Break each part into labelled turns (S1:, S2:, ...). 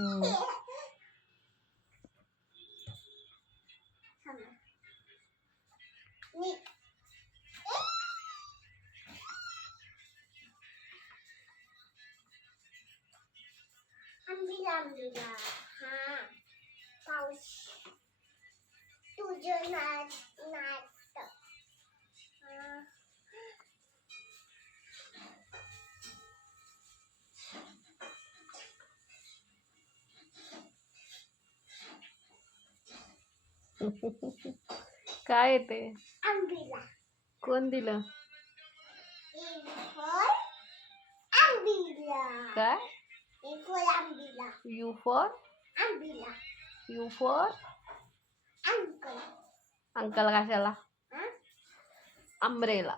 S1: Hmm. Ambil juga. Ha. Paus. Tujuh.
S2: काय आहे ते
S1: आंबिला
S2: कोण दिलं
S1: एक फळ आंबिला
S2: काय
S1: एक फळ आंबिला
S2: यू फॉर
S1: आंबिला
S2: यू फॉर
S1: अंकल
S2: अंकल कशाला
S1: हा
S2: अम्ब्रेला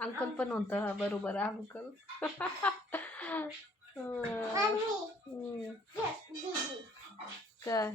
S2: अंकल पण होतं बरोबर अंकल
S1: मम्मी yes, दीदी
S2: काय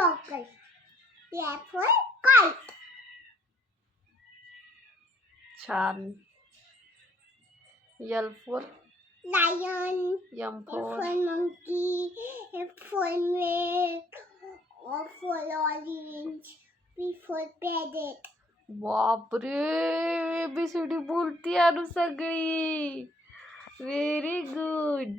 S1: F for kite.
S2: छान L for
S1: Lion. F for monkey. F for milk. O for orange. B for parrot.
S2: बापरे एबीसीडी बोलती अनु सगळी व्हेरी गुड